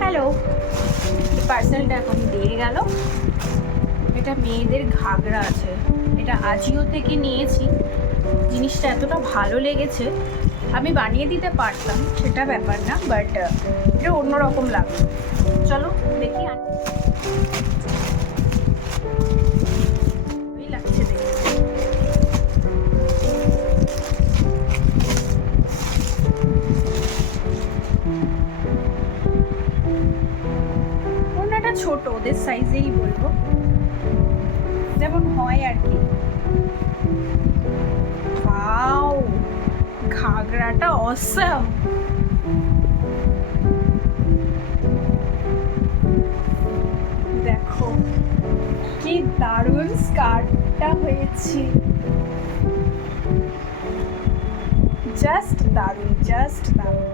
Hello, পার্সেলটা এখন দিয়ে গেল। এটা মেয়েদের ঘাগরা আছে, এটা আজিও থেকে নিয়েছি। জিনিসটা এতটা ভালো লেগেছে, আমি বানিয়ে দিতে পারতাম, সেটা ব্যাপার না, বাট এটা অন্যরকম লাগলো। চলো দেখি। লাগছে দেখি। ওনাটা ছোট, ওদের সাইজেই বলবো, যেমন হয় আর কি। ওয়াও, ঘাগরাটা অসাম। দেখো কি দারুণ স্কার্টটা হয়েছে, জাস্ট দারুণ, জাস্ট দারুণ।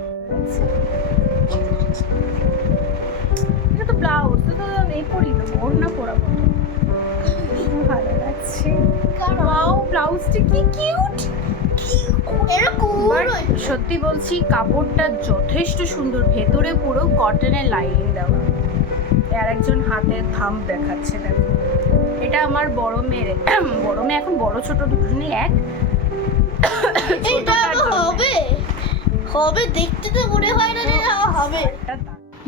এটা তো ব্লাউজ, তো এই পরি দেবো, ওড়না পরাবো। ভালো লাগছে। ওয়াও, ব্লাউজটা কি কিউট। সত্যি বলছি, কাপড়টা যথেষ্ট সুন্দর, ভেতরে পুরো কটনের লাইনিং দেওয়া। আর একজন হাতে থাম্ব দেখাচ্ছে, দেখো। এটা আমার বড় মেয়ের, বড় মেয়ে এখন বড় ছোট দুজনেই এক। হবে হবে দেখতে তো মনে হয় না যে হবে।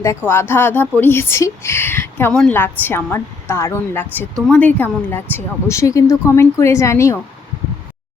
দেখো আধা আধা পরিয়েছি, কেমন লাগছে? আমার দারুণ লাগছে। তোমাদের কেমন লাগছে অবশ্যই কিন্তু কমেন্ট করে জানিও।